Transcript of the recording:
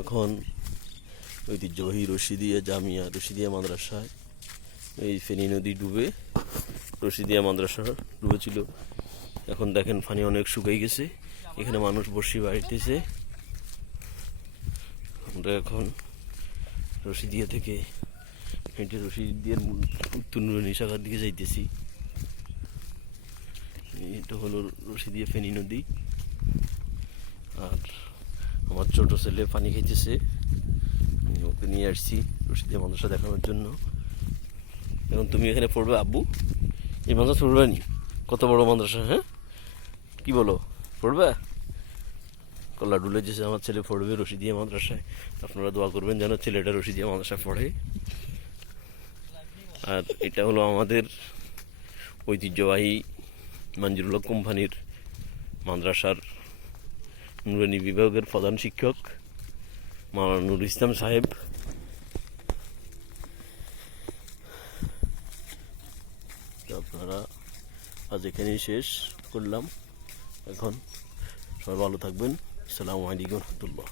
এখন ঐতিহ্যবাহী রশিদিয়া জামিয়া রশিদিয়া মাদ্রাসায় এই ফেনী নদী ডুবে রশিদিয়া মাদ্রাসা ডুবেছিল। এখন দেখেন পানি অনেক শুকিয়ে গেছে, এখানে মানুষ বসে বাড়িতেছে। আমরা এখন রশিদিয়া থেকে হেঁটে রশিদিয়ার উত্তর নিশাখার দিকে যাইতেছি। এটা হলো রশিদিয়া ফেনী নদী। আর আমার ছোট ছেলে পানি খাইতেছে, ওকে নিয়ে আসছি রশিদিয়া মাদ্রাসা দেখানোর জন্য। এখন তুমি এখানে পড়বে আব্বু? এই মাদ্রাসা পড়বে নি? কত বড় মাদ্রাসা, হ্যাঁ কি বলো, পড়বে? কল্লা ডুলে যেছে আমার ছেলে পড়বে রশিদিয়া মাদ্রাসায়। আপনারা দোয়া করবেন যেন ছেলেটা রশিদিয়া মাদ্রাসায় পড়ে। আর এটা হলো আমাদের ঐতিহ্যবাহী মঞ্জুরুল হক কোম্পানির মাদ্রাসার নুরানি বিভাগের প্রধান শিক্ষক মাওলানা নুরুল ইসলাম সাহেব। আপনারা আজ এখানেই শেষ করলাম। এখন সবাই ভালো থাকবেন। আসসালামু আলাইকুম রহমতুল্লাহ।